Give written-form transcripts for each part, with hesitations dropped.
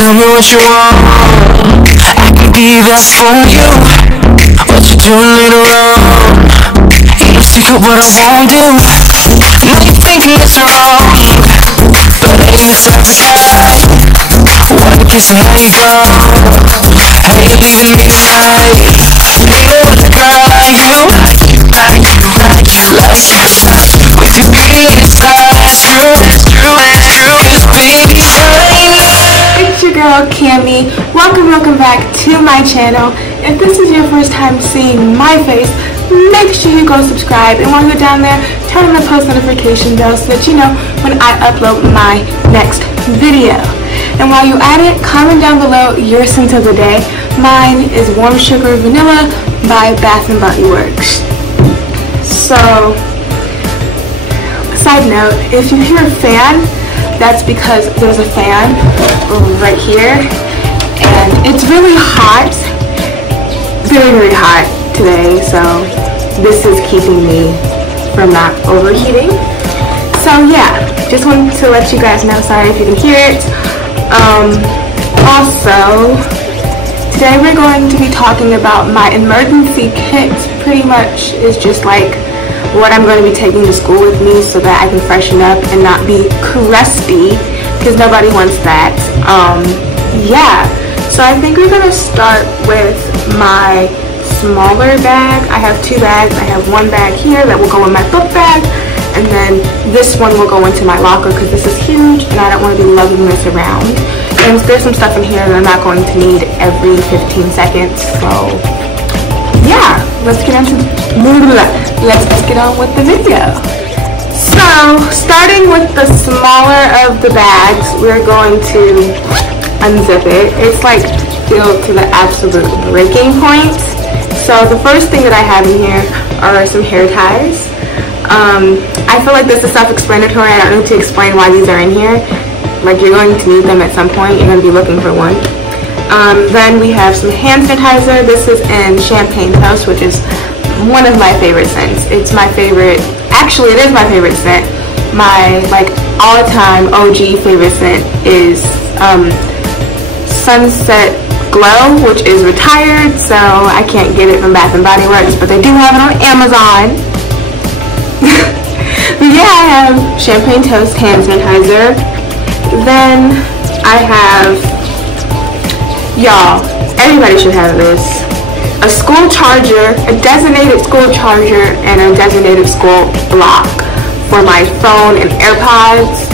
Tell me what you want, I can be there for you. What you doing later on, ain't no secret what I won't do. Now you thinking it's wrong, but I ain't satisfied. Wanna kiss you, how you go? How you leaving me tonight? They don't wanna cry, you like you, like you, like you, like you. With your beauty inside, it's true, it's true, it's true, it's baby shine. It's your girl Cammy. Welcome back to my channel. If this is your first time seeing my face, make sure you go subscribe, and while you're down there, turn on the post notification bell so that you know when I upload my next video. And while you're at it, comment down below your scent of the day. Mine is Warm Sugar Vanilla by Bath & Body Works. So, side note, if you hear a fan, that's because there's a fan right here, and it's really hot, very hot today, so this is keeping me from not overheating. So yeah, just wanted to let you guys know, sorry if you can hear it. Also, today we're going to be talking about my emergency kit. Pretty much is just like what I'm going to be taking to school with me so that I can freshen up and not be crusty, because nobody wants that. Yeah, so I think we're going to start with my smaller bag. I have two bags. I have one bag here that will go in my book bag, and then this one will go into my locker because this is huge and I don't want to be lugging this around. And there's some stuff in here that I'm not going to need every 15 seconds. So yeah, let's get on with the video. So starting with the smaller of the bags, we're going to unzip it. It's like filled to the absolute breaking point. So the first thing that I have in here are some hair ties. I feel like this is self-explanatory. I don't need to explain why these are in here. Like, you're going to need them at some point. You're going to be looking for one. Then we have some hand sanitizer. This is in Champagne Toast, which is one of my favorite scents. It's my favorite, actually it is my favorite scent. My like all-time OG favorite scent is Sunset Glow, which is retired, so I can't get it from Bath & Body Works, but they do have it on Amazon. Yeah, I have Champagne Toast hand sanitizer. Then I have, y'all, everybody should have this, a school charger, a designated school charger, and a designated school block for my phone and AirPods.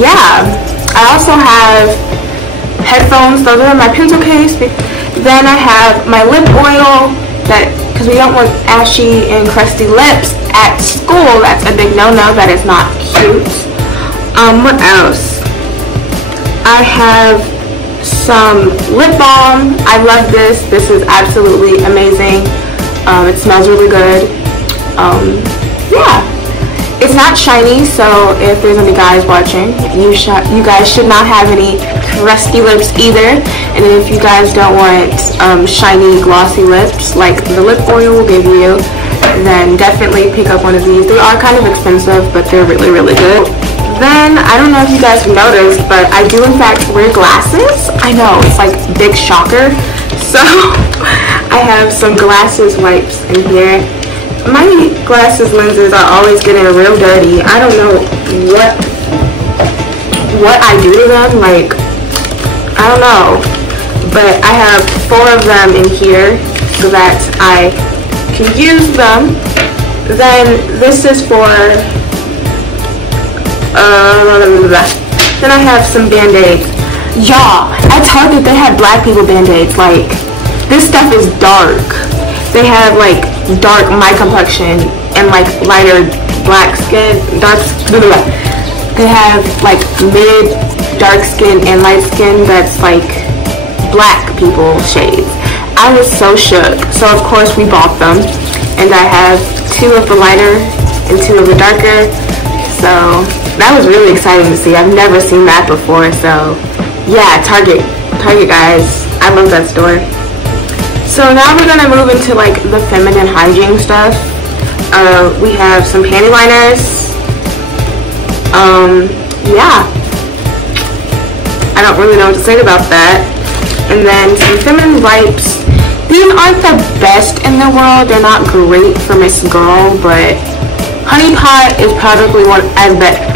Yeah, I also have headphones. Those are in my pencil case. Then I have my lip oil, that because we don't want ashy and crusty lips at school. That's a big no-no. That is not cute. What else? I have some lip balm. I love this. This is absolutely amazing. It smells really good. Yeah. It's not shiny, so if there's any guys watching, you guys should not have any crusty lips either. And if you guys don't want shiny, glossy lips like the lip oil will give you, then definitely pick up one of these. They are kind of expensive, but they're really good. Then, I don't know if you guys have noticed, but I do in fact wear glasses. I know, it's like big shocker. So, I have some glasses wipes in here. My glasses lenses are always getting real dirty. I don't know what I do to them, like, I don't know. But I have 4 of them in here so that I can use them. Then this is for, then I have some Band-Aids. Y'all, at Target they have black people Band-Aids. Like, this stuff is dark. They have like dark my complexion and like lighter black skin, they have like mid dark skin and light skin that's like black people shades. I was so shook. So of course we bought them, and I have 2 of the lighter and 2 of the darker. So that was really exciting to see. I've never seen that before. So yeah, Target guys, I love that store. So now we're gonna move into like the feminine hygiene stuff. We have some panty liners. Yeah, I don't really know what to say about that. And then some feminine wipes. These aren't the best in the world. They're not great for Miss Girl, but Honey Pot is probably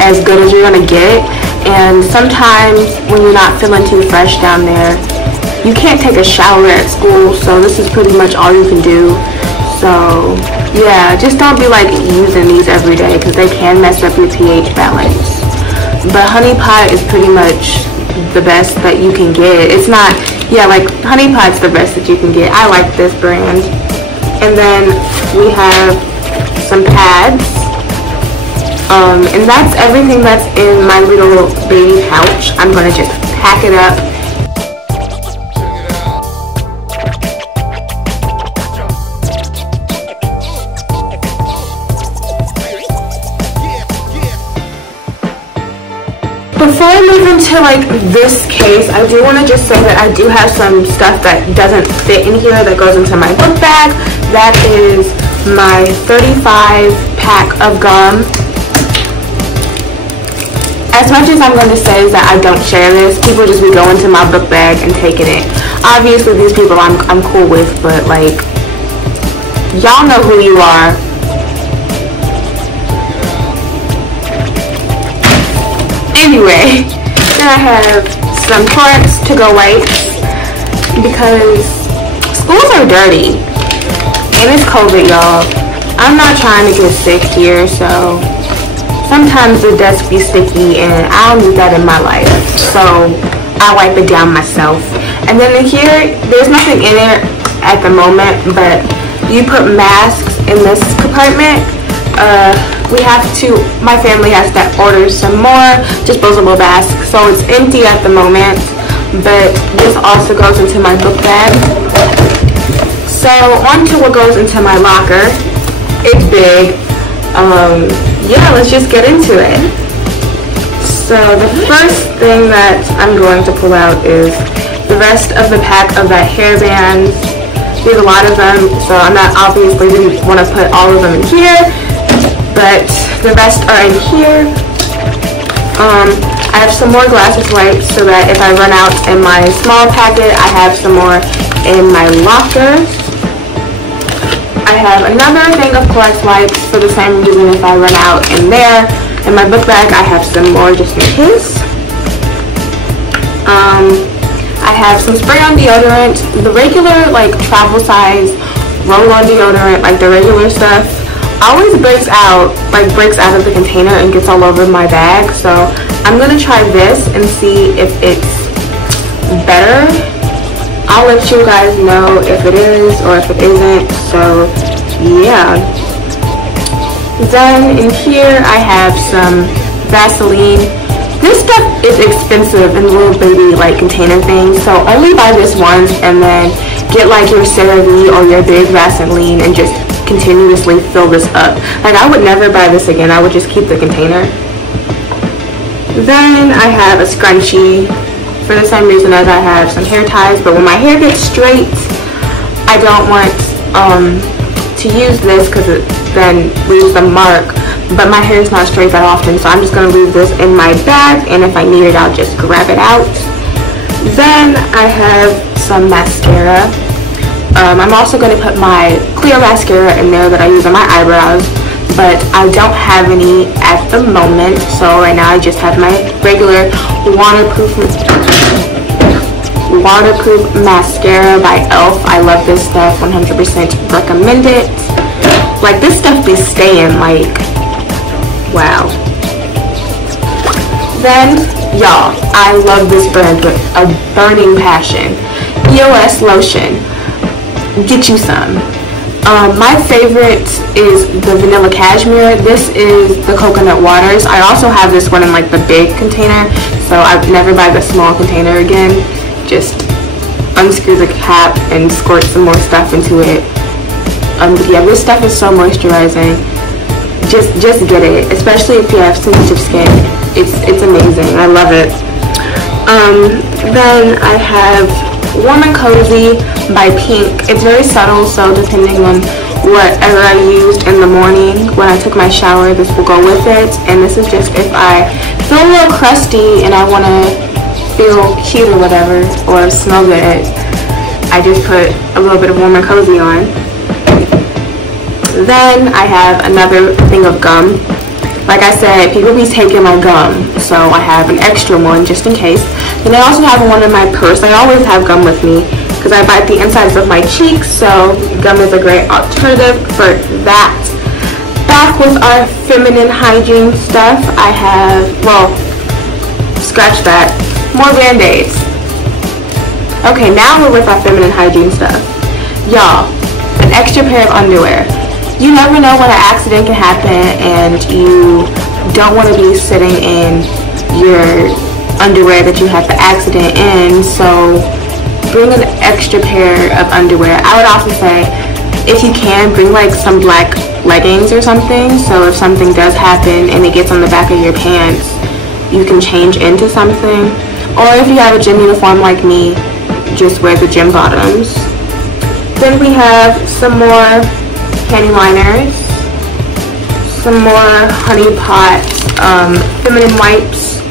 as good as you're gonna get. And sometimes when you're not feeling too fresh down there, you can't take a shower at school, so this is pretty much all you can do. So yeah, just don't be like using these every day because they can mess up your pH balance. But Honey Pot is pretty much the best that you can get. It's not, yeah, like Honey Pot's the best that you can get. I like this brand. And then we have some pads. And that's everything that's in my little baby pouch. I'm gonna just pack it up. Before I move into like this case, I do want to just say that I do have some stuff that doesn't fit in here that goes into my book bag. That is my 35 pack of gum. As much as I'm going to say is that I don't share this, people just be going to my book bag and taking it. Obviously these people I'm cool with, but like, y'all know who you are. Anyway, then I have some Clorox to-go wipes because schools are dirty and it's COVID, y'all. I'm not trying to get sick here, so sometimes the desk be sticky and I don't need that in my life, so I wipe it down myself. And then in here, there's nothing in it at the moment, but you put masks in this compartment. My family has to order some more disposable masks, so it's empty at the moment, but this also goes into my book bag. So on to what goes into my locker. It's big. Yeah, let's just get into it. So the first thing that I'm going to pull out is the rest of the pack of that hairbands. There's a lot of them, so I'm not obviously didn't want to put all of them in here, but the rest are in here. I have some more glasses wipes so that if I run out in my small packet, I have some more in my locker. I have another thing of Clorox wipes for the same reason if I run out in there. In my book bag, I have some more just in case. I have some spray-on deodorant. The regular, like, travel size roll-on deodorant, like the regular stuff, always breaks out of the container and gets all over my bag. So I'm gonna try this and see if it's better. I'll let you guys know if it is or if it isn't. So yeah. Then in here I have some Vaseline. This stuff is expensive in little baby like container things, so only buy this once and then get like your CeraVe or your big Vaseline and just continuously fill this up. Like, I would never buy this again. I would just keep the container. Then I have a scrunchie for the same reason as I have some hair ties, but when my hair gets straight, I don't want to use this because it then leaves a mark, but my hair is not straight that often, so I'm just going to leave this in my bag, and if I need it, I'll just grab it out. Then I have some mascara. I'm also going to put my clear mascara in there that I use on my eyebrows, but I don't have any at the moment, so right now I just have my regular waterproof mascara by e.l.f. I love this stuff, 100% recommend it. Like, this stuff be staying, like, wow. Then, y'all, I love this brand with a burning passion. EOS lotion. Get you some. My favorite is the vanilla cashmere. This is the coconut waters. I also have this one in like the big container, so I'd never buy the small container again. Just unscrew the cap and squirt some more stuff into it. Yeah, this stuff is so moisturizing. Just get it, especially if you have sensitive skin. It's amazing. I love it. Then I have Warm and Cozy by Pink. It's very subtle, so depending on whatever I used in the morning when I took my shower, this will go with it. And this is just if I feel a little crusty and I want to feel feel cute or whatever, or smell good, I just put a little bit of Warm and Cozy on. Then I have another thing of gum. Like I said, people be taking my gum, so I have an extra one just in case. And I also have one in my purse. I always have gum with me because I bite the insides of my cheeks, so gum is a great alternative for that. Back with our feminine hygiene stuff, I have, well, scratch that, more Band-Aids. Okay, now we're with our feminine hygiene stuff. Y'all, an extra pair of underwear. You never know when an accident can happen, and you don't want to be sitting in your underwear that you had the accident in, so bring an extra pair of underwear. I would also say, if you can, bring like some black leggings or something, so if something does happen and it gets on the back of your pants, you can change into something. Or if you have a gym uniform like me, just wear the gym bottoms. Then we have some more panty liners, some more Honey Pot feminine wipes,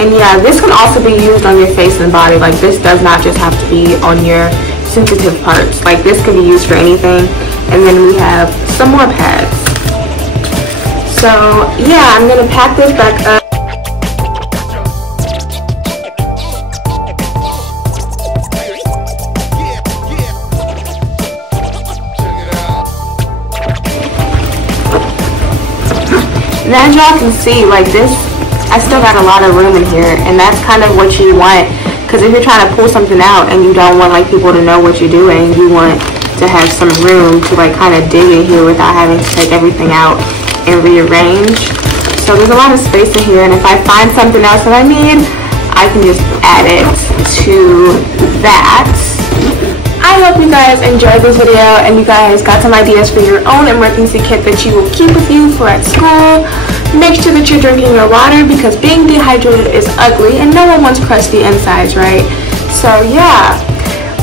and yeah, this can also be used on your face and body. Like, this does not just have to be on your sensitive parts. Like, this can be used for anything. And then we have some more pads. So yeah, I'm gonna pack this back up. And as y'all can see, like this, I still got a lot of room in here, and that's kind of what you want, because if you're trying to pull something out and you don't want like people to know what you're doing, you want to have some room to like kind of dig in here without having to take everything out and rearrange. So there's a lot of space in here, and if I find something else that I need, I can just add it to that. I hope you guys enjoyed this video and you guys got some ideas for your own emergency kit that you will keep with you for at school. Make sure that you're drinking your water, because being dehydrated is ugly and no one wants crusty insides, right? So yeah,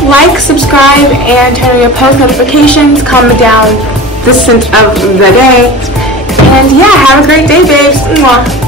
like, subscribe, and turn on your post notifications. Comment down the scent of the day. And yeah, have a great day, babes. Mwah.